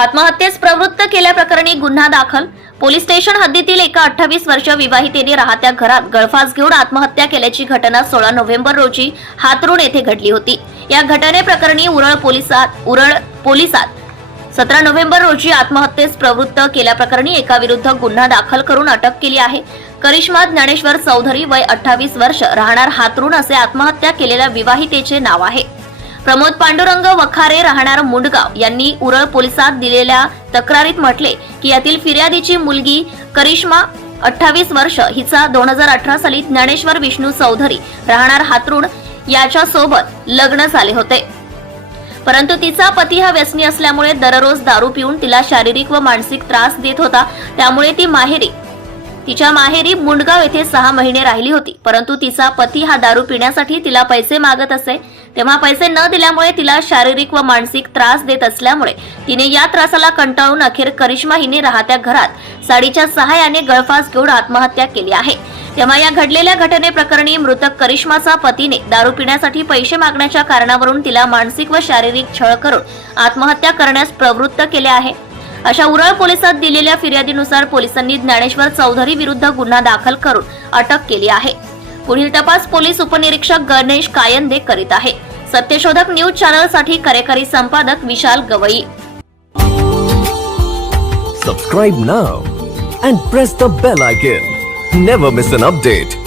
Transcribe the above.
आत्महत्येस प्रवृत्त केल्याप्रकरणी गुन्हा दाखल. पोलीस स्टेशन हद्दीतील एका 28 वर्षीय विवाहितेने राहत्या घरात गळफास घेऊन आत्महत्या केल्याची घटना 16 नोव्हेंबर रोजी हातरुण येथे घडली होती. या घटनेप्रकरणी उरळ पोलिसात 17 नोव्हेंबर रोजी आत्महत्येस प्रवृत्त केल्याप्रकरणी एकाविरुद्ध गुन्हा दाखल करून अटक केली आहे. करिश्मा ज्ञानेश्वर चौधरी वय 28 वर्ष राहणार हातरुण असे आत्महत्या केलेल्या विवाहितेचे नाव आहे. प्रमोद पांडुरंग वखारे राहणार मुंडगाव यांनी उरळ पोलिसात दिलेल्या तक्रारीत म्हटले की यातील फिर्यादीची मुलगी करिश्मा 28 वर्ष हिचा 2018 साली ज्ञानेश्वर विष्णू चौधरी राहणार हातरुण याच्या सोबत लग्न झाले होते. परंतु तिचा पती हा व्यसनी असल्यामुळे दररोज दारू पिऊन तिला शारीरिक व मानसिक त्रास देत होता. त्यामुळे तिच्या माहेरी मुंडगाव येथे 6 महिने राहिली होती. परंतु तिचा पती हा दारू पिण्यासाठी तिला पैसे मागत असे. तेव्हा पैसे न दिल्यामुळे तिला शारीरिक व मानसिक त्रास देत असल्यामुळे तिने या त्रासाला कंटाळून अखेर करिश्मा हिने राहत्या घरात साडीच्या सहाय्याने गळफास घेऊन आत्महत्या केली आहे. तेव्हा या घडलेल्या घटनेप्रकरणी मृतक करिश्माचा पतीने दारू पिण्यासाठी पैसे मागण्याच्या कारणावरून तिला मानसिक व शारीरिक छळ करून आत्महत्या करण्यास प्रवृत्त केले आहे. अशा उरळ पोलिसात दिलेल्या फिर्यादीनुसार पोलिसांनी ज्ञानेश्वर चौधरी विरुद्ध गुन्हा दाखल करून अटक केली आहे. पुढील तपास पोलीस उपनिरीक्षक गणेश कायंदे करीत आहे. सत्यशोधक न्यूज चॅनल साठी कार्यकारी संपादक विशाल Gavai. Subscribe now and press the bell icon. Never miss an update.